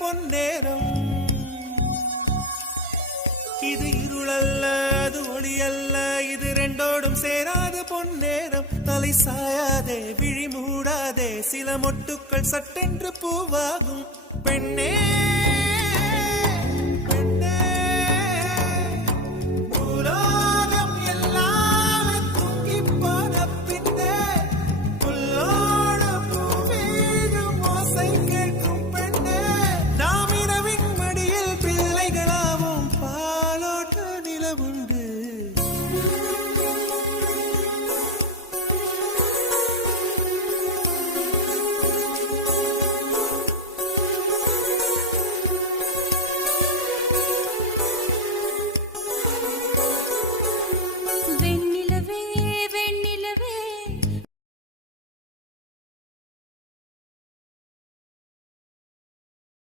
பொன்னேரம் இது இருளல்ல அது ஒளியல்ல இது ரெண்டோடும் சேராத பொன்னேரம் தலை சாயாதே விழி மூடாதே சில மொட்டுக்கள் சட்டென்று பூவாகும் பெண்ணே